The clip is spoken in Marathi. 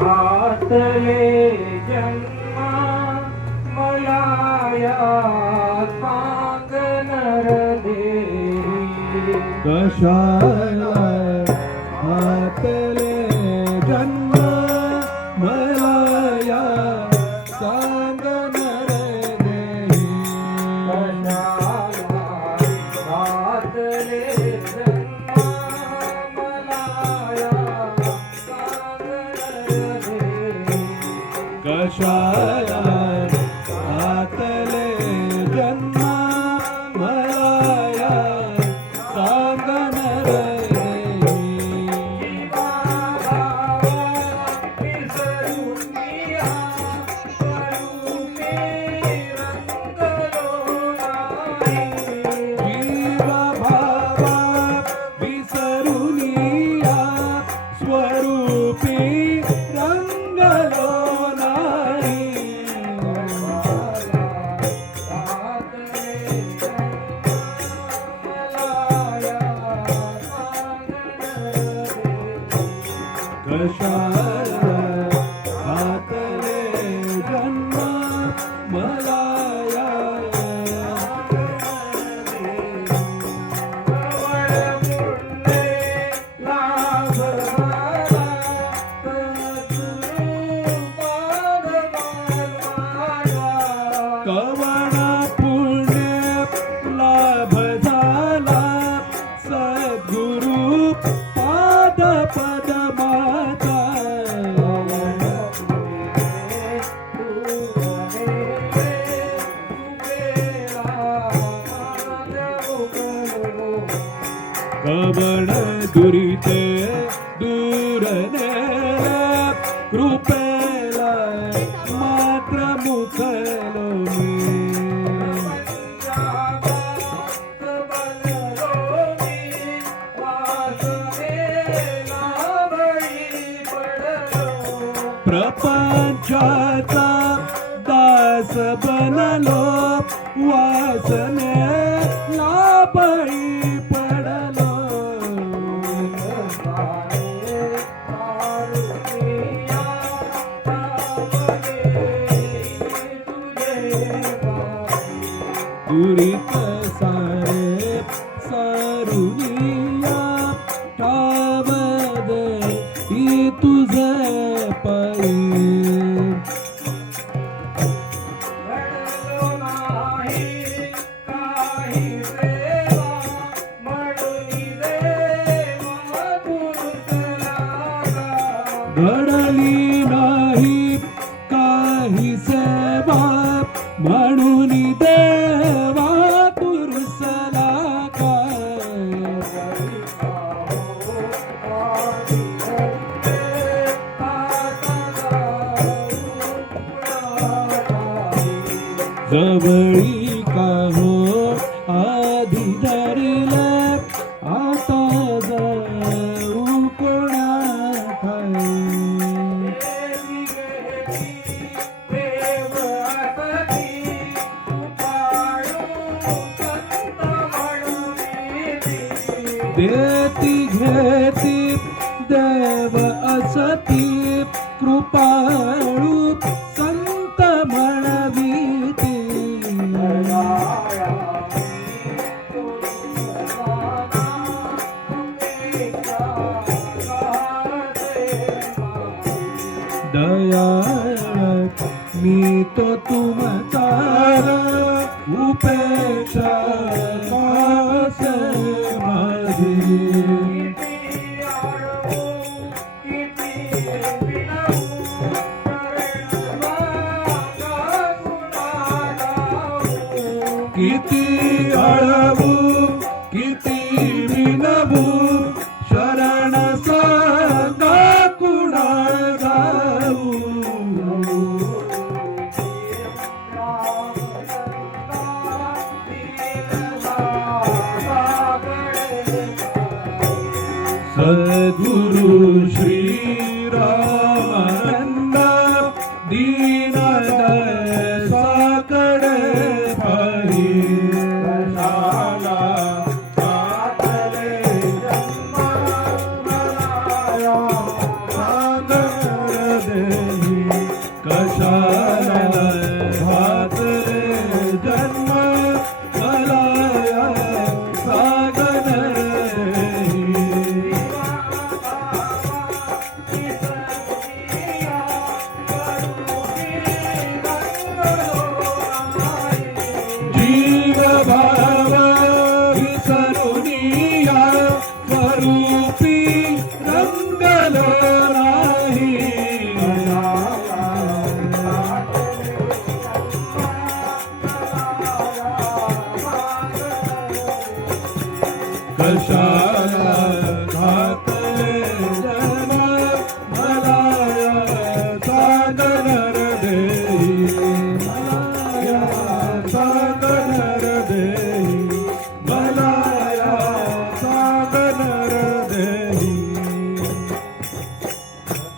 घातले जन्मा मला या सांगनर देवी कशाला घातले जन्म मला या सांगनर देही कशाला घातले जन्मा मला या सांगनर देवी कशाला घातले जन्म मला या सांगनर जीवा भावा विसरुनिया स्वरूपी रंगलो नाही कशाला घातले जन्म मला या कवण पुण्य लाभ झाला सद्गुरु पाद पद माता कवण दुरिते दूर नेला कृपेला मात्र मुखलो मी प्रपंचाचा दास बनलो वासने लाबळी पडलो दुरित सारे सारुनिया ठाव दे तुझे पायी घडली नाही काही सेवा म्हणून देवा पुरुषला जवळी का हो आधी धरले आता जाऊ कोणाकडे देती घेती देव असती कृपाळू संत म्हणविती दयाळ मी तो तुमचार उपेक्षा कासे माझी किती अळवू किती विनवू शरण सांगा कुणाल जाऊ नाही कशा